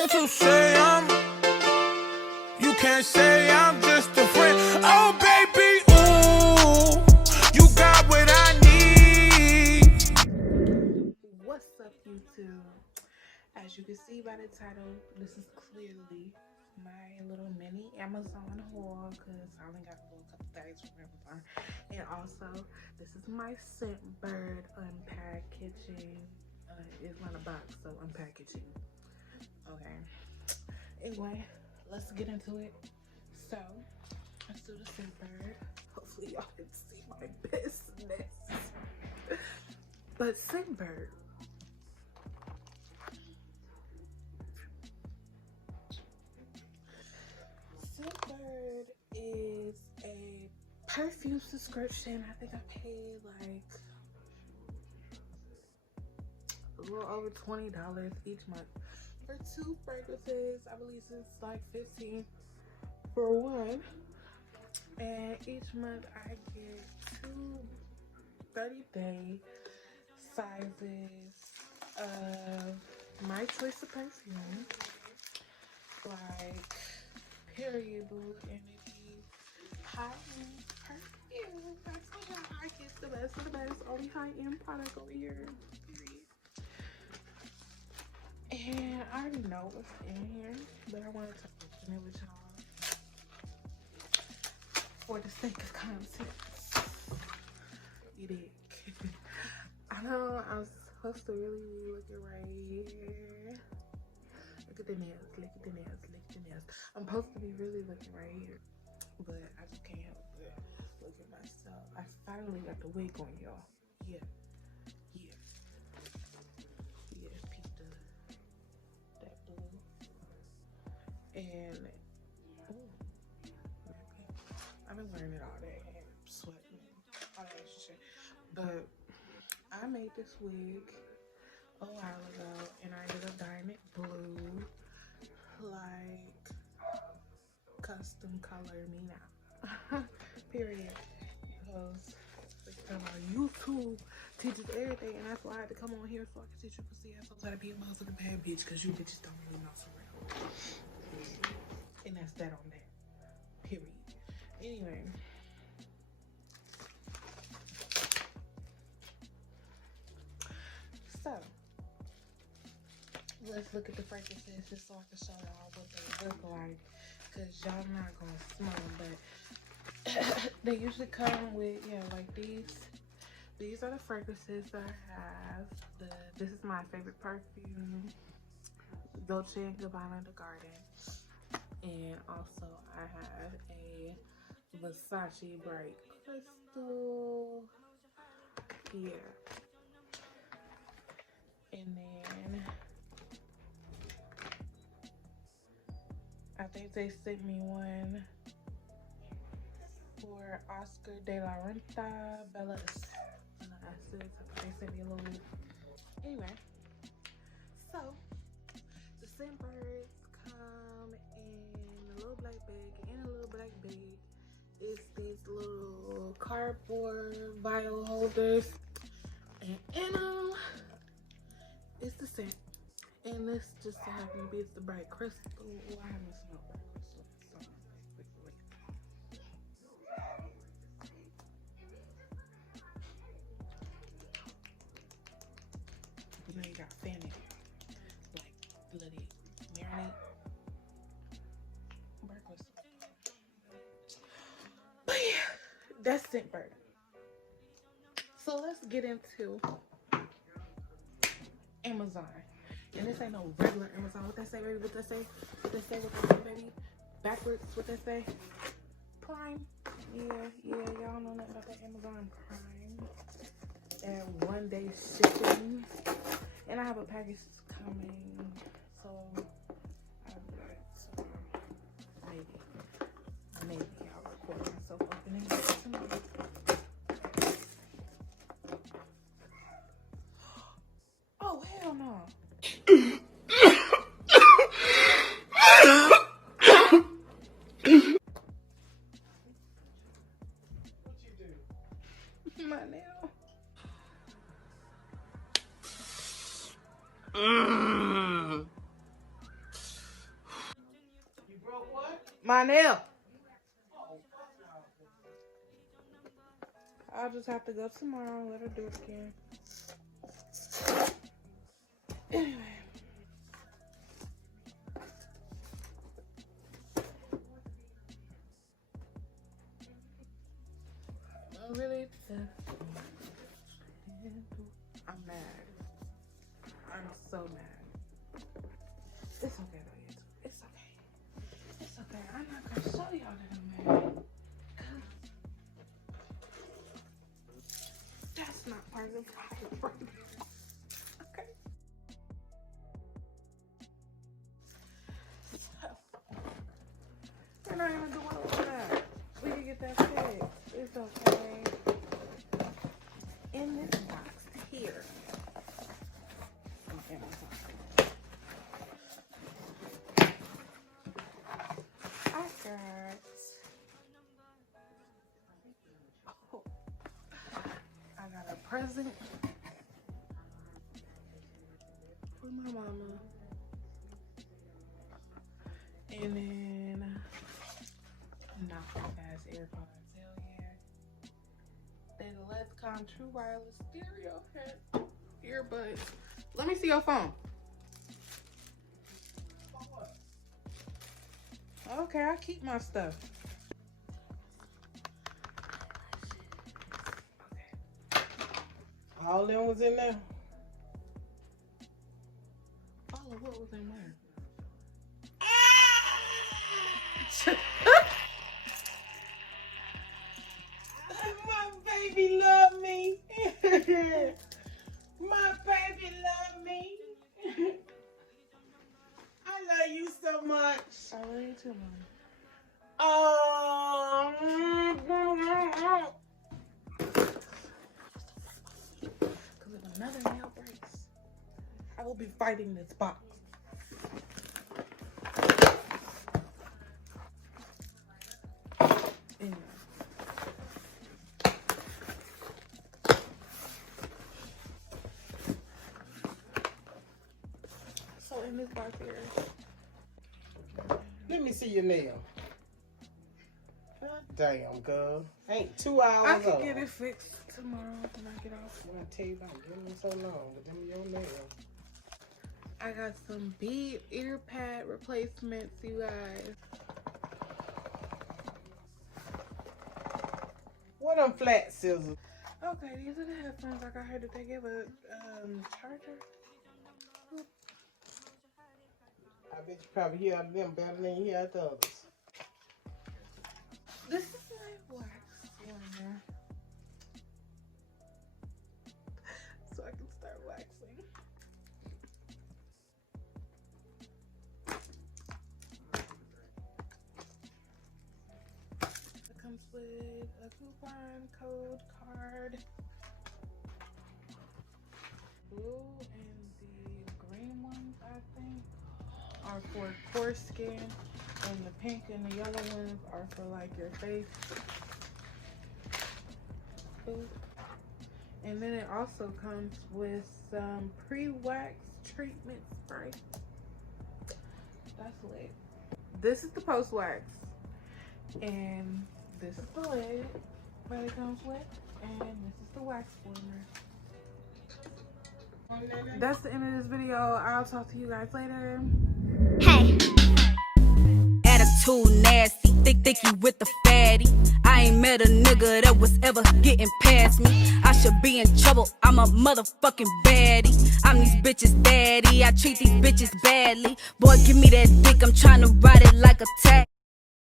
If you say you can't say I'm just a friend. Oh, baby, ooh, you got what I need. What's up, YouTube? As you can see by the title, this is clearly my little mini Amazon haul because I only got a little couple things from Amazon. And also, this is my Scentbird unpackaging. It's not a box, so unpackaging. Okay. Anyway, let's get into it. So, let's do the Scentbird. Hopefully, y'all can see my business. But Scentbird. Scentbird is a perfume subscription. I think I paid like a little over $20 each month for 2 fragrances. I believe it's like $15 for one. And each month I get 2 30-day sizes of my choice of perfume. Like Period Boo, and it be high-end perfume. I told y'all I get the best of the best. Only high-end product over here. Period. And I already know what's in here, but I wanted to open it with y'all for the sake of content. You dig? I know I was supposed to really be looking right here. Look at the nails, look at the nails, look at the nails. I'm supposed to be really looking right here, but I just can't help but look at myself. I finally got the wig on, y'all. Yeah, peep that blue. And, ooh, I've been wearing it all day and sweating, all that extra shit. But I made this wig a while ago, and I ended up dyeing it blue, like custom color me now. Period. Because YouTube teaches everything, and that's why I had to come on here so I can teach you to see how to be a motherfucking bad bitch, because you bitches don't really know for real. And that's that on that. Period. Anyway. So, let's look at the fragrances just so I can show y'all what they look like, because y'all not gonna smell them, but they usually come with, yeah, like these. These are the fragrances that I have. This is my favorite perfume, Dolce & Gabbana The Garden. And also I have a Versace Bright Crystal here. And then I think they sent me one for Oscar de la Renta, Bella Essence. They sent me a little. Anyway, so the Scentbirds come in a little black bag and a little black bag. It's these little cardboard vial holders, and in them, it's the scent. And this just so happens to be the Bright Crystal. Oh, I haven't smelled Bright Crystal. You know, you got Fanny, like let it marinate. Bright Crystal. But yeah, that's Scentbird. So let's get into Amazon. And this ain't no regular Amazon. What they say, baby? What they say? What they say? What they say, baby? Backwards. What they say? Prime. Yeah. Y'all know nothing about that Amazon Prime. And 1-day shipping. And I have a package coming. So maybe I'll record myself opening it tonight. Oh, hell no. My nail. My nail. I'll just have to go tomorrow and let her do it again. Anyway. Really? I'm mad. I'm so mad. It's okay though. It's okay. It's okay. I'm not gonna show y'all that I'm mad. That's not part of the problem. Okay. So, we're not gonna do all of that. We can get that fixed. It's okay. In this box here. I got a present for my mama. And then knock-off AirPods. Hell yeah. Then Lethcon True Wireless Stereo earbuds. Let me see your phone. Okay, I keep my stuff. Okay. All them was in there. All of what was in there? My baby love me. My baby love me. I love you so much. I love you too, Mom. Oh. Because if another nail breaks, I will be fighting this box. Anyway. So in this box here. Let me see your nail. God damn, girl. Ain't 2 hours I can up. get it fixed tomorrow when I get off. When I tell you about getting them so long, but them your nails. I got some bead ear pad replacements, you guys. What them flat scissors? Okay, these are the headphones. Like I heard that they give a charger. I bet you probably hear out of them better than you hear out the others. This is my wax liner. So I can start waxing. It comes with a coupon code card. Blue and the green ones, I think, are for coarse skin, and the pink and the yellow ones are for like your face. And then it also comes with some pre-wax treatment spray. That's lit. This is the post-wax, and this is the lid that it comes with, and this is the wax former. That's the end of this video. I'll talk to you guys later. Hey, attitude nasty, thicky with the fatty. I ain't met a nigga that was ever getting past me. I should be in trouble, I'm a motherfucking baddie. I'm these bitches daddy, I treat these bitches badly. Boy, give me that dick, I'm tryna ride it like a tag.